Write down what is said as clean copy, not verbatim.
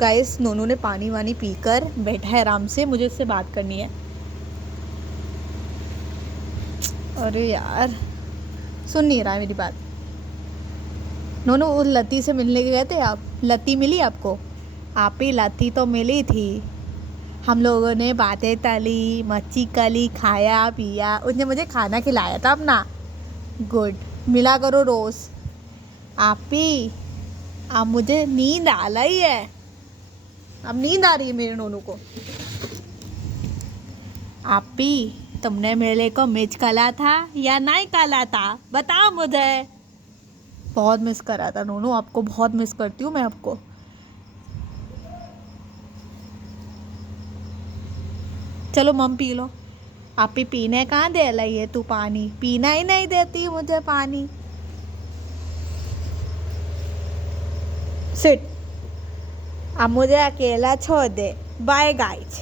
Guys, नोनू ने पानी वानी पीकर बैठा है आराम से, मुझे उससे बात करनी है। अरे यार, सुन नहीं रहा है मेरी बात। नोनू, उस लती से मिलने गए थे आप? लती मिली आपको? आप ही लती तो मिली थी। हम लोगों ने बातें तली, मच्छी कली, खाया पिया, उसने मुझे खाना खिलाया था अपना। गुड, मिला करो रोज। आप ही, अब मुझे नींद आ रही है। अब नींद आ रही है मेरे नोनू को। आपी, तुमने मेरे को मिस करा था या नहीं करा था, बताओ मुझे। बहुत मिस करा था नोनू, आपको बहुत मिस करती हूँ मैं आपको। चलो मम पी लो। आप ही पीने कहाँ दे रही है तू पानी? पीना ही नहीं देती मुझे पानी। सिट, अब मुझे अकेला छोड़ दे। Bye guys.